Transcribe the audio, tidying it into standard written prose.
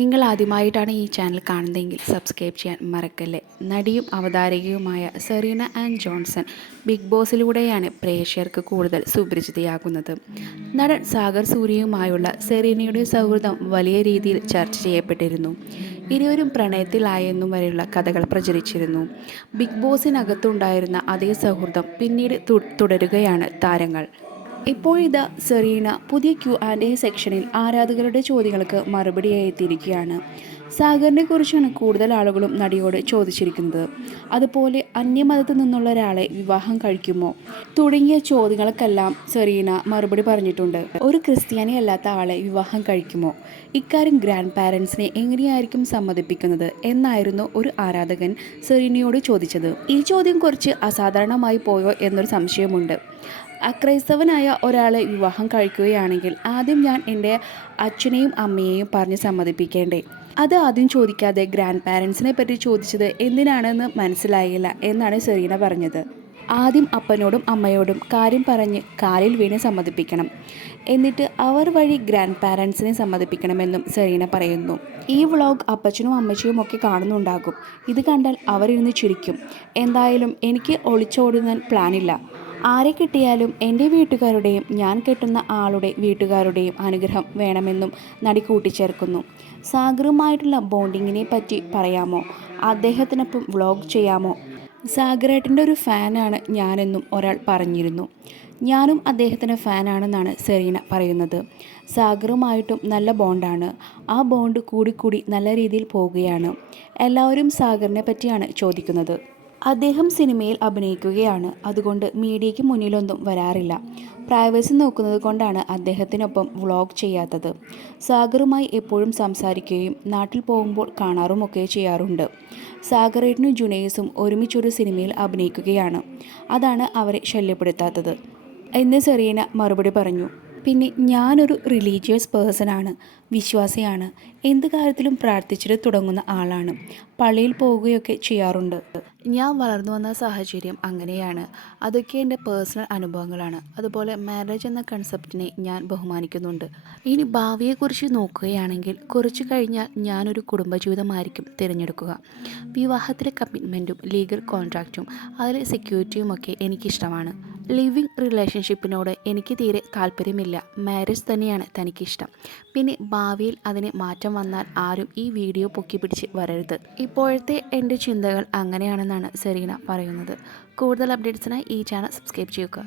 നിങ്ങൾ ആദ്യമായിട്ടാണ് ഈ ചാനൽ കാണുന്നതെങ്കിൽ സബ്സ്ക്രൈബ് ചെയ്യാൻ മറക്കല്ലേ. നടിയും അവതാരകയുമായ സെറീന ആൻഡ് ജോൺസൺ ബിഗ് ബോസിലൂടെയാണ് പ്രേക്ഷകർക്ക് കൂടുതൽ സുപരിചിതയാകുന്നത്. നടൻ സാഗർ സൂര്യയുമായുള്ള സെറീനയുടെ സൗഹൃദം വലിയ രീതിയിൽ ചർച്ച ചെയ്യപ്പെട്ടിരുന്നു. ഇരുവരും പ്രണയത്തിലായെന്നും വരെയുള്ള കഥകൾ പ്രചരിച്ചിരുന്നു. ബിഗ് ബോസിനകത്തുണ്ടായിരുന്ന അതേ സൗഹൃദം പിന്നീട് തുടരുകയാണ് താരങ്ങൾ. ഇപ്പോഴിതാ സെറീന പുതിയ Q&A സെക്ഷനിൽ ആരാധകരുടെ ചോദ്യങ്ങൾക്ക് മറുപടിയായി എത്തിയിരിക്കുകയാണ്. സാഗറിനെ കുറിച്ചാണ് കൂടുതൽ ആളുകളും നടിയോട് ചോദിച്ചിരിക്കുന്നത്. അതുപോലെ അന്യമതത്തിൽ നിന്നുള്ള ഒരാളെ വിവാഹം കഴിക്കുമോ തുടങ്ങിയ ചോദ്യങ്ങൾക്കെല്ലാം സെറീന മറുപടി പറഞ്ഞിട്ടുണ്ട്. ഒരു ക്രിസ്ത്യാനി അല്ലാത്ത ആളെ വിവാഹം കഴിക്കുമോ? ഇക്കാര്യം ഗ്രാൻഡ് പാരൻസിനെ എങ്ങനെയായിരിക്കും സമ്മതിപ്പിക്കുന്നത് എന്നായിരുന്നു ഒരു ആരാധകൻ സെറീനയോട് ചോദിച്ചത്. ഈ ചോദ്യം കുറച്ച് അസാധാരണമായി പോയോ എന്നൊരു സംശയമുണ്ട്. അക്രൈസ്തവനായ ഒരാളെ വിവാഹം കഴിക്കുകയാണെങ്കിൽ ആദ്യം ഞാൻ എൻ്റെ അച്ഛനെയും അമ്മയെയും പറഞ്ഞ് സമ്മതിപ്പിക്കേണ്ടേ? അത് ആദ്യം ചോദിക്കാതെ ഗ്രാൻഡ് പാരൻസിനെ പറ്റി ചോദിച്ചത് എന്തിനാണെന്ന് മനസ്സിലായില്ല എന്നാണ് സെറീന പറഞ്ഞത്. ആദ്യം അപ്പനോടും അമ്മയോടും കാര്യം പറഞ്ഞ് കാലിൽ വീണ് സമ്മതിപ്പിക്കണം, എന്നിട്ട് അവർ വഴി ഗ്രാൻഡ് പാരൻസിനെ സമ്മതിപ്പിക്കണമെന്നും സെറീന പറയുന്നു. ഈ വ്ളോഗ് അപ്പച്ചനും അമ്മച്ചിയും ഒക്കെ കാണുന്നുണ്ടാകും. ഇത് കണ്ടാൽ അവരിരുന്ന് ചിരിക്കും. എന്തായാലും എനിക്ക് ഒളിച്ചോടുന്ന പ്ലാനില്ല. ആരെ കിട്ടിയാലും എൻ്റെ വീട്ടുകാരുടെയും ഞാൻ കെട്ടുന്ന ആളുടെ വീട്ടുകാരുടെയും അനുഗ്രഹം വേണമെന്നും നടി കൂട്ടിച്ചേർക്കുന്നു. സാഗറുമായിട്ടുള്ള ബോണ്ടിങ്ങിനെ പറ്റി പറയാമോ? അദ്ദേഹത്തിനൊപ്പം വ്ളോഗ് ചെയ്യാമോ? സാഗറേട്ടൻ്റെ ഒരു ഫാനാണ് ഞാനെന്നും ഒരാൾ പറഞ്ഞിരുന്നു. ഞാനും അദ്ദേഹത്തിൻ്റെ ഫാനാണെന്നാണ് സെറീന പറയുന്നത്. സാഗറുമായിട്ടും നല്ല ബോണ്ടാണ്. ആ ബോണ്ട് കൂടിക്കൂടി നല്ല രീതിയിൽ പോവുകയാണ്. എല്ലാവരും സാഗറിനെ പറ്റിയാണ് ചോദിക്കുന്നത്. അദ്ദേഹം സിനിമയിൽ അഭിനയിക്കുകയാണ്. അതുകൊണ്ട് മീഡിയയ്ക്ക് മുന്നിലൊന്നും വരാറില്ല. പ്രൈവസി നോക്കുന്നത് കൊണ്ടാണ് അദ്ദേഹത്തിനൊപ്പം വ്ളോഗ് ചെയ്യാത്തത്. സാഗറുമായി എപ്പോഴും സംസാരിക്കുകയും നാട്ടിൽ പോകുമ്പോൾ കാണാറുമൊക്കെ ചെയ്യാറുണ്ട്. സാഗറേട്ടനും ജുനൈസും ഒരുമിച്ചൊരു സിനിമയിൽ അഭിനയിക്കുകയാണ്. അതാണ് അവരെ ശല്യപ്പെടുത്താത്തത് എന്ന് സെറീന മറുപടി പറഞ്ഞു. പിന്നെ ഞാനൊരു റിലീജിയസ് പേഴ്സണാണ്, വിശ്വാസിയാണ്. എന്ത് കാര്യത്തിലും പ്രാർത്ഥിച്ചിട്ട് തുടങ്ങുന്ന ആളാണ്. പള്ളിയിൽ പോവുകയൊക്കെ ചെയ്യാറുണ്ട്. ഞാൻ വളർന്നു വന്ന സാഹചര്യം അങ്ങനെയാണ്. അതൊക്കെ എൻ്റെ പേഴ്സണൽ അനുഭവങ്ങളാണ്. അതുപോലെ മാരേജ് എന്ന കൺസെപ്റ്റിനെ ഞാൻ ബഹുമാനിക്കുന്നുണ്ട്. ഇനി ഭാവിയെക്കുറിച്ച് നോക്കുകയാണെങ്കിൽ കുറച്ച് കഴിഞ്ഞാൽ ഞാനൊരു കുടുംബജീവിതമായിരിക്കും തിരഞ്ഞെടുക്കുക. വിവാഹത്തിലെ കമ്മിറ്റ്മെൻറ്റും ലീഗൽ കോൺട്രാക്റ്റും അതിലെ സെക്യൂരിറ്റിയുമൊക്കെ എനിക്കിഷ്ടമാണ്. ലിവിങ് റിലേഷൻഷിപ്പിനോട് എനിക്ക് തീരെ താല്പര്യമില്ല. മാരേജ് തന്നെയാണ് തനിക്കിഷ്ടം. പിന്നെ ഭാവിയിൽ അതിന് മാറ്റം വന്നാൽ ആരും ഈ വീഡിയോ പൊക്കി പിടിച്ച് വരരുത്. ഇപ്പോഴത്തെ എൻ്റെ ചിന്തകൾ അങ്ങനെയാണെന്നാണ് സെറീന പറയുന്നത്. കൂടുതൽ അപ്ഡേറ്റ്സിനായി ഈ ചാനൽ സബ്സ്ക്രൈബ് ചെയ്യുക.